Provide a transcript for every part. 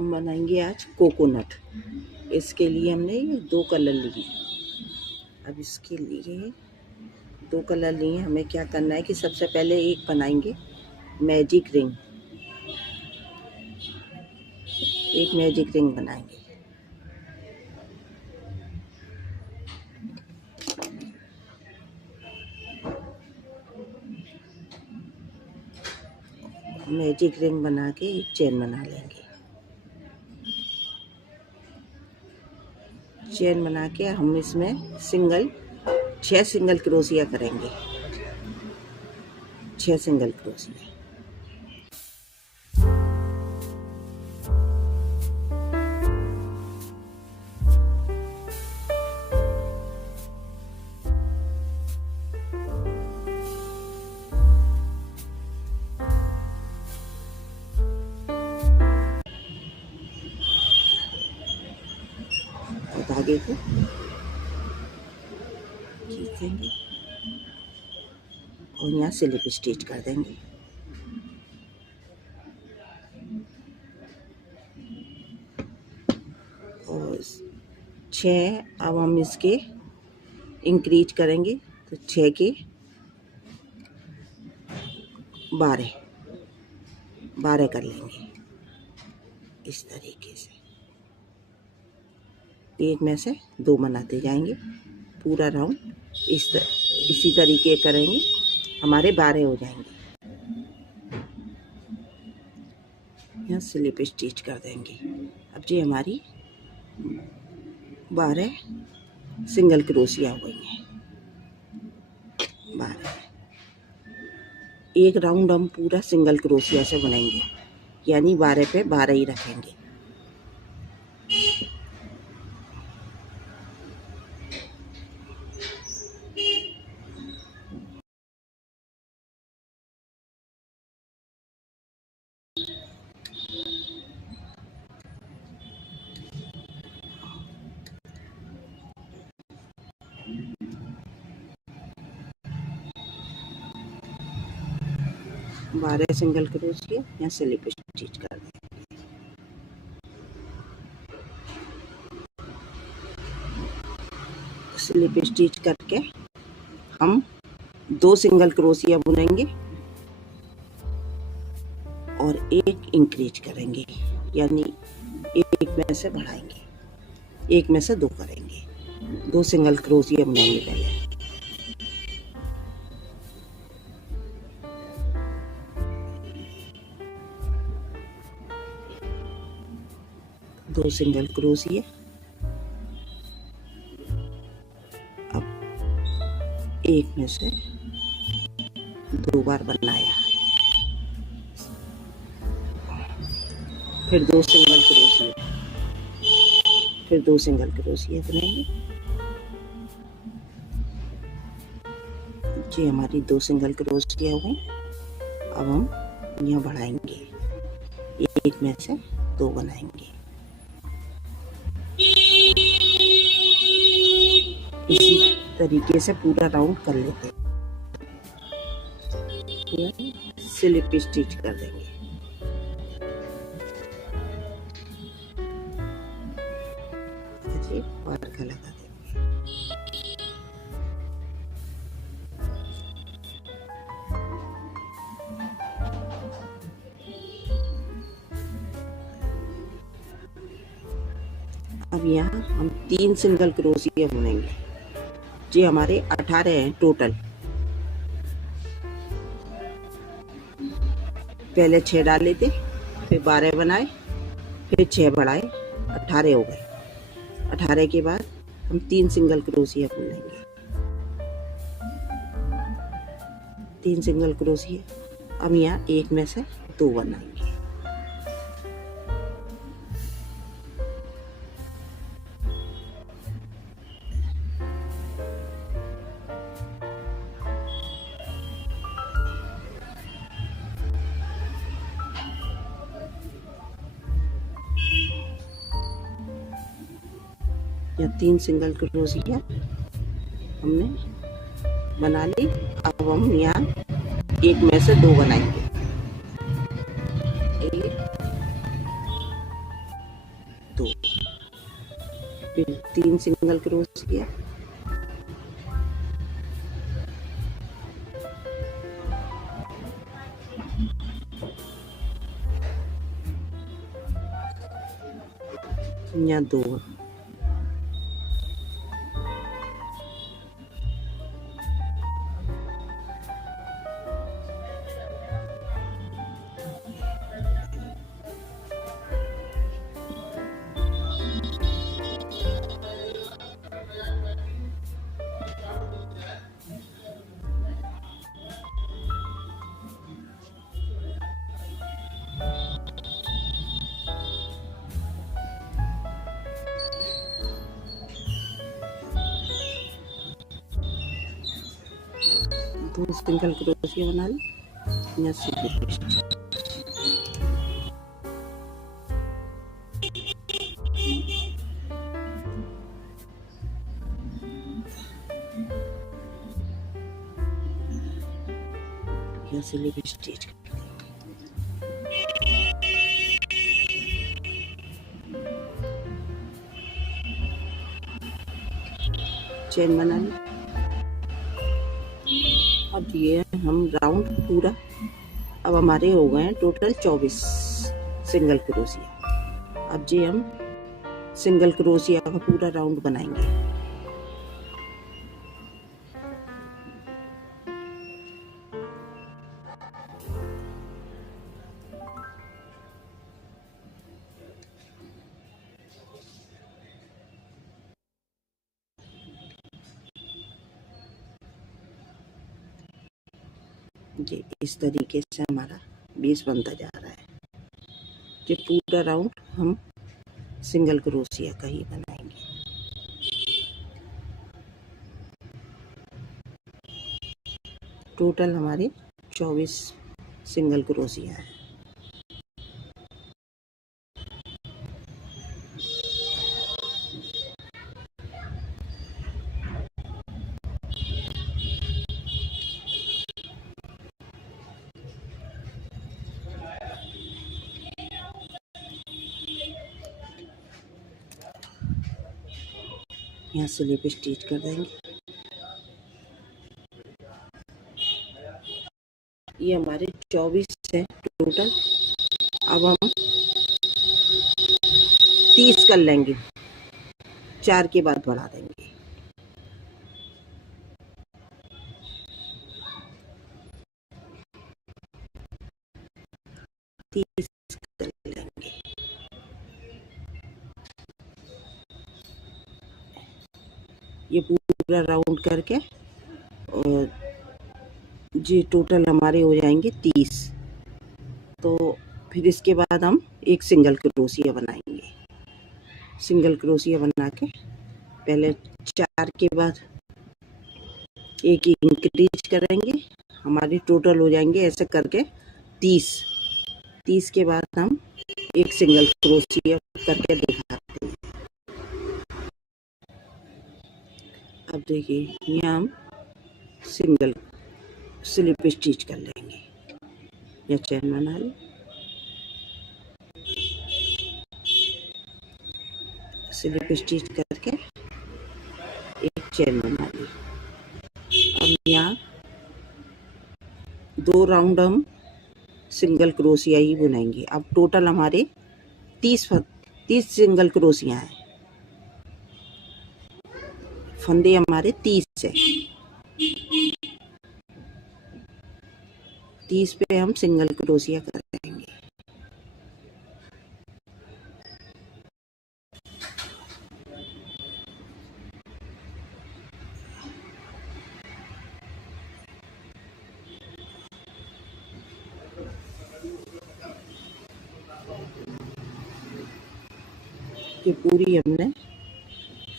हम बनाएंगे आज कोकोनट। इसके लिए हमने ये 2 कलर लिए। अब इसके लिए 2 कलर लिए। हमें क्या करना है कि सबसे पहले एक बनाएंगे मैजिक रिंग। एक मैजिक रिंग बनाएंगे। मैजिक रिंग बना के एक चेन बना लेंगे। चेन बना के हम इसमें 6 सिंगल क्रोशिया करेंगे। 6 सिंगल क्रोशिया। धागे को खींचेंगे और यहाँ स्लिप स्टिच कर देंगे। और 6 अब हम इसके इंक्रीज करेंगे तो 6 के 12 कर लेंगे इस तरीके से। एक में से 2 बनाते जाएंगे। पूरा राउंड इसी तरीके करेंगे, हमारे 12 हो जाएंगे। यहाँ स्लिप स्टिच कर देंगे। अब जी हमारी 12 सिंगल क्रोशिया हो गई हैं। 12 एक राउंड हम पूरा सिंगल क्रोशिया से बनाएंगे, यानी 12 पे 12 ही रखेंगे। बारह सिंगल क्रोशिया या स्लिप स्टिच कर देंगे। स्लिप स्टिच करके हम 2 सिंगल क्रोशिया बुनेंगे और एक इंक्रीज करेंगे, यानी एक में से बढ़ाएंगे। एक में से 2 करेंगे। 2 सिंगल क्रोशिया बुनेंगे पहले। दो सिंगल क्रोशिया। अब एक में से 2 बार बनाया, फिर 2 सिंगल क्रोशिया, फिर 2 सिंगल क्रोशिया बनेंगे। जी हमारी 2 सिंगल क्रोशिया हो गई। अब हम यहाँ बढ़ाएंगे, एक में से 2 बनाएंगे। इसी तरीके से पूरा राउंड कर लेते हैं। स्लिप स्टिच कर देंगे। वर्क लगा देंगे। अब यहाँ हम 3 सिंगल क्रोशिया बुनेंगे। जी हमारे 18 हैं टोटल। पहले 6 डाले थे, फिर 12 बनाए, फिर 6 बढ़ाए, 18 हो गए। 18 के बाद हम 3 सिंगल क्रोशिया बुनेंगे। 3 सिंगल क्रोशिया। अब यहाँ एक में से 2 बनाएंगे। या 3 सिंगल क्रोशिया हमने बना ली। अब हम यहाँ एक में से 2 बनाएंगे। 1 फिर 3 सिंगल क्रोशिया, यहाँ 2, दो सिंगल क्रोशिया बना ली, यहाँ स्लिप स्टिच, यहाँ स्लिप स्टिच, चेन बना ली। अब ये हम राउंड पूरा, अब हमारे हो गए हैं टोटल 24 सिंगल क्रोशिया। अब जी हम सिंगल क्रोशिया का पूरा राउंड बनाएंगे। ये इस तरीके से हमारा बेस बनता जा रहा है। ये पूरा राउंड हम सिंगल क्रोशिया का ही बनाएंगे। टोटल हमारे 24 सिंगल क्रोशिया है। यहाँ स्लिप स्टिच कर देंगे। ये हमारे 24 है टोटल। अब हम 30 कर लेंगे, 4 के बाद बढ़ा देंगे। कर लेंगे। ये पूरा राउंड करके और जी टोटल हमारे हो जाएंगे 30। तो फिर इसके बाद हम एक सिंगल क्रोशिया बनाएंगे। सिंगल क्रोशिया बना के पहले 4 के बाद एक इंक्रीज करेंगे, हमारे टोटल हो जाएंगे ऐसे करके 30 के बाद हम एक सिंगल क्रोशिया करके दिखाते हैं। अब देखिए यहाँ हम सिंगल स्लिप स्टिच कर लेंगे या चैन बना लें। स्लिप स्टिच करके एक चैन बना ली। अब यहाँ 2 राउंड हम सिंगल क्रोशिया ही बुनेंगे। अब टोटल हमारे 30 सिंगल क्रोशिया हैं। फंदे हमारे 30 है। 30 पे हम सिंगल क्रोशिया कर देंगे। ये पूरी हमने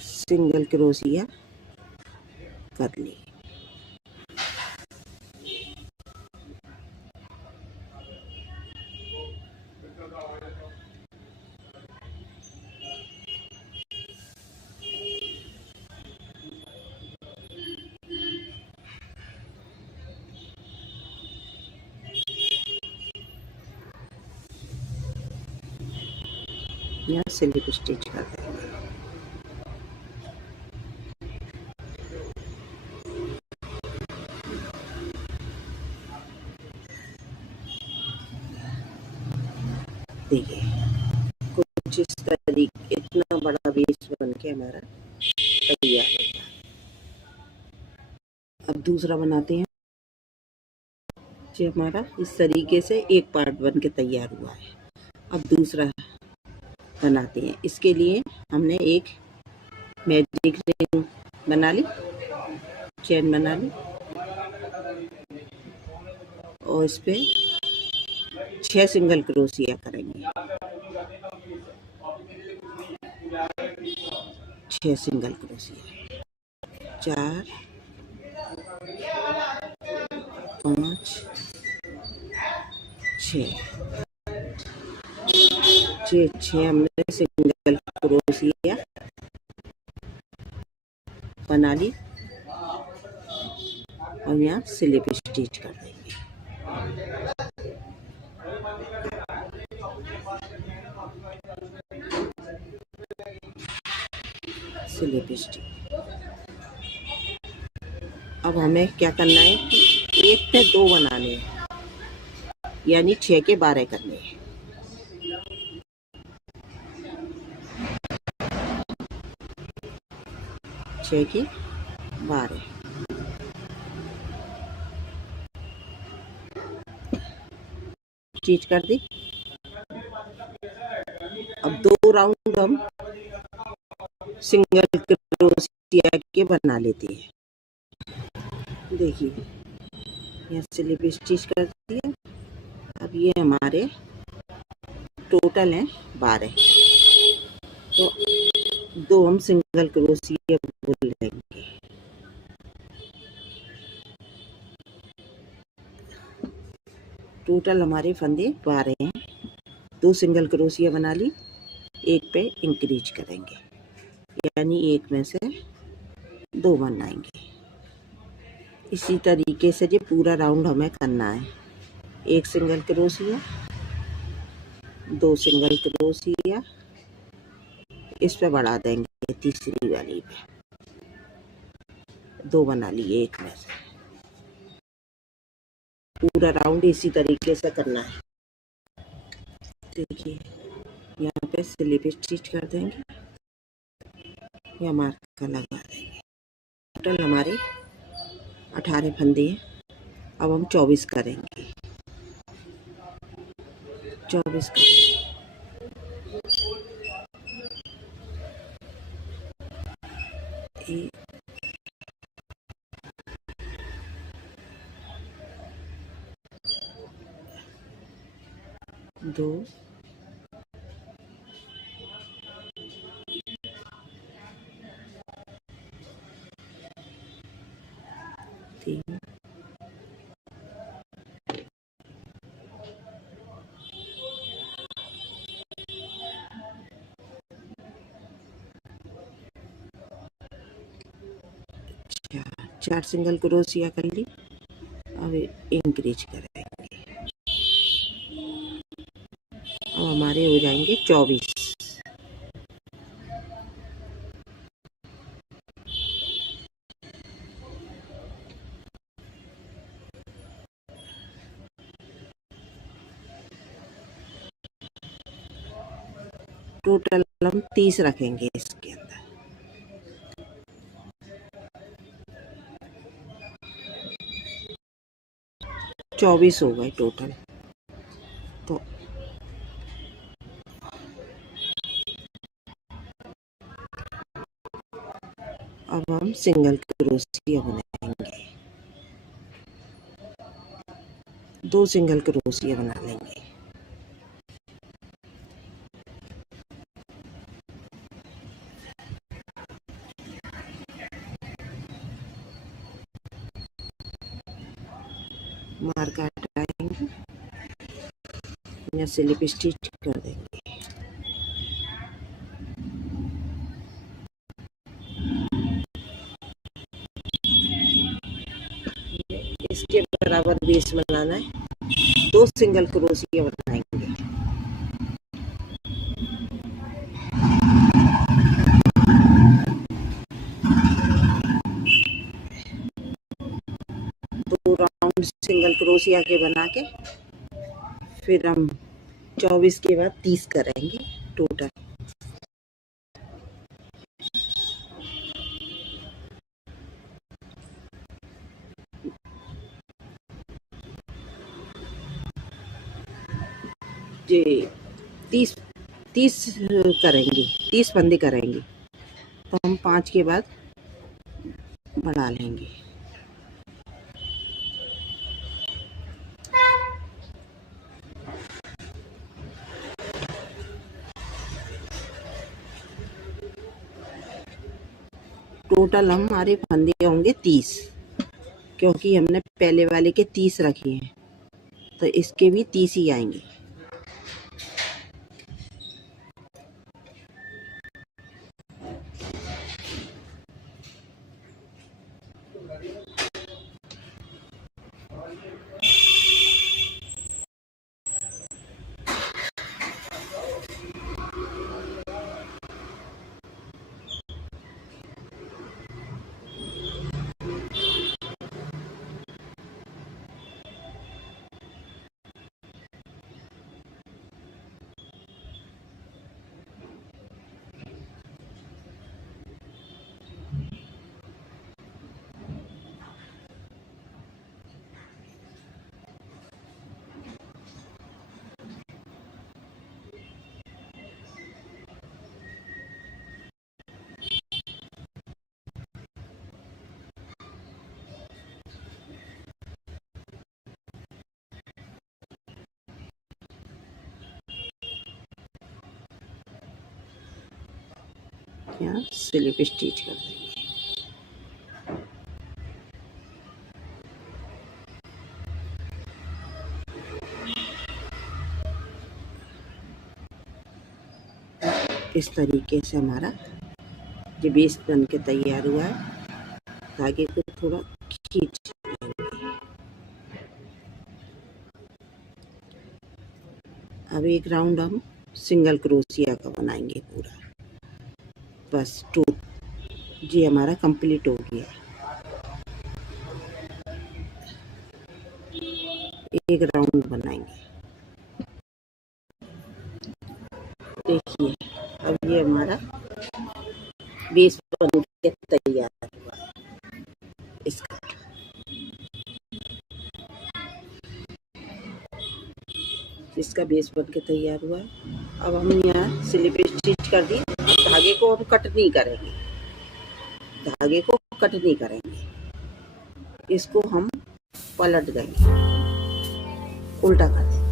सिंगल क्रोशिया कर ली। यहाँ स्लिप स्टिच कर देंगे। के हमारा तैयार होगा। अब दूसरा बनाते हैं। जो हमारा इस तरीके से एक पार्ट बन के तैयार हुआ है। अब दूसरा बनाते हैं। इसके लिए हमने एक मैजिक रिंग बना ली, चेन बना ली और इस पे 6 सिंगल क्रोशिया करेंगे। 6 सिंगल क्रोशिया, 4 5 6 हमने सिंगल क्रोशिया बना ली और यहाँ स्लिप स्टिच कर देंगे। Slip stitch. अब हमें क्या करना है कि एक पे 2 बनाने हैं, यानी 6 के 12 करने हैं। छः की 12 स्टिच कर दी। अब 2 राउंड हम सिंगल क्रोशिया के बना लेते हैं। देखिए यहाँ स्लिप स्टिच कर दिया। अब ये हमारे टोटल हैं 12, तो 2 हम सिंगल क्रोशिया बोल लेंगे। टोटल हमारे फंदे 12 हैं। 2 सिंगल क्रोशिया बना ली, एक पे इंक्रीज करेंगे, यानी एक में से 2 बनाएंगे। इसी तरीके से जो पूरा राउंड हमें करना है। 1 सिंगल क्रोशिया, 2 सिंगल क्रोशिया, इस पे बढ़ा देंगे तीसरी वाली पे, 2 बना लिए एक में से। पूरा राउंड इसी तरीके से करना है। देखिए यहाँ पे स्लिप स्टिच कर देंगे या मार्कर लगा देंगे। टोटल हमारे 18 फंदे हैं। अब हम 24 करेंगे। 24 करेंगे। 1 2 3 4 सिंगल क्रोशिया कर ली। अब इंक्रीज करेंगे। अब हमारे हो जाएंगे 24। टोटल हम 30 रखेंगे इसके अंदर। चौबीस हो गए टोटल। तो अब हम सिंगल क्रोशिया बनाएंगे। 2 सिंगल क्रोशिया बना लेंगे। मार्कर हटाएंगे या स्लिप स्टिच कर देंगे। इसके बराबर बेस बनाना है। 2 सिंगल क्रोशिया बनाएंगे। दो राउंड सिंगल क्रोशिया के बना के फिर हम 24 के बाद 30 करेंगे टोटल। ये 30 करेंगे, 30 फंदे करेंगे, तो हम 5 के बाद बढ़ा लेंगे। टोटल हमारे फंदे होंगे 30, क्योंकि हमने पहले वाले के 30 रखे हैं, तो इसके भी 30 ही आएंगे। यहाँ स्लिप स्टिच कर देंगे। इस तरीके से हमारा जो बेस बन के तैयार हुआ है। धागे को थोड़ा खींच लेंगे। अब एक राउंड हम सिंगल क्रोशिया का बनाएंगे पूरा। बस जी हमारा कंप्लीट हो गया। एक राउंड बनाएंगे। देखिए अब ये हमारा बेस बन के तैयार हुआ इसका। इसका बेस बन के तैयार हुआ। अब हम यहाँ स्लिप स्टिच कर दी। धागे को हम कट नहीं करेंगे, धागे को कट नहीं करेंगे, इसको हम पलट देंगे, उल्टा कर देंगे।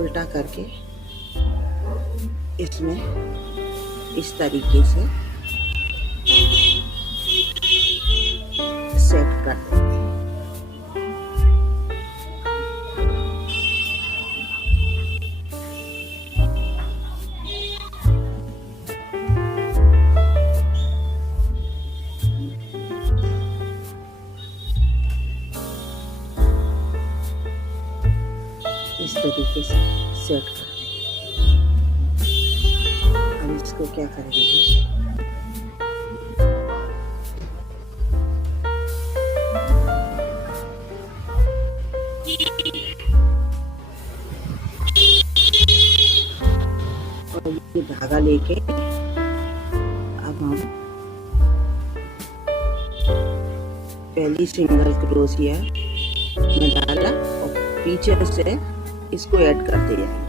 उल्टा करके इसमें इस तरीके से सेट कर देंगे। इस तरीके से सेट कर देंगे। अब इसको क्या करेंगे, और ये धागा लेके अब हम पहली सिंगल क्रोशिया में डाला और पीछे से इसको ऐड करते जाएंगे।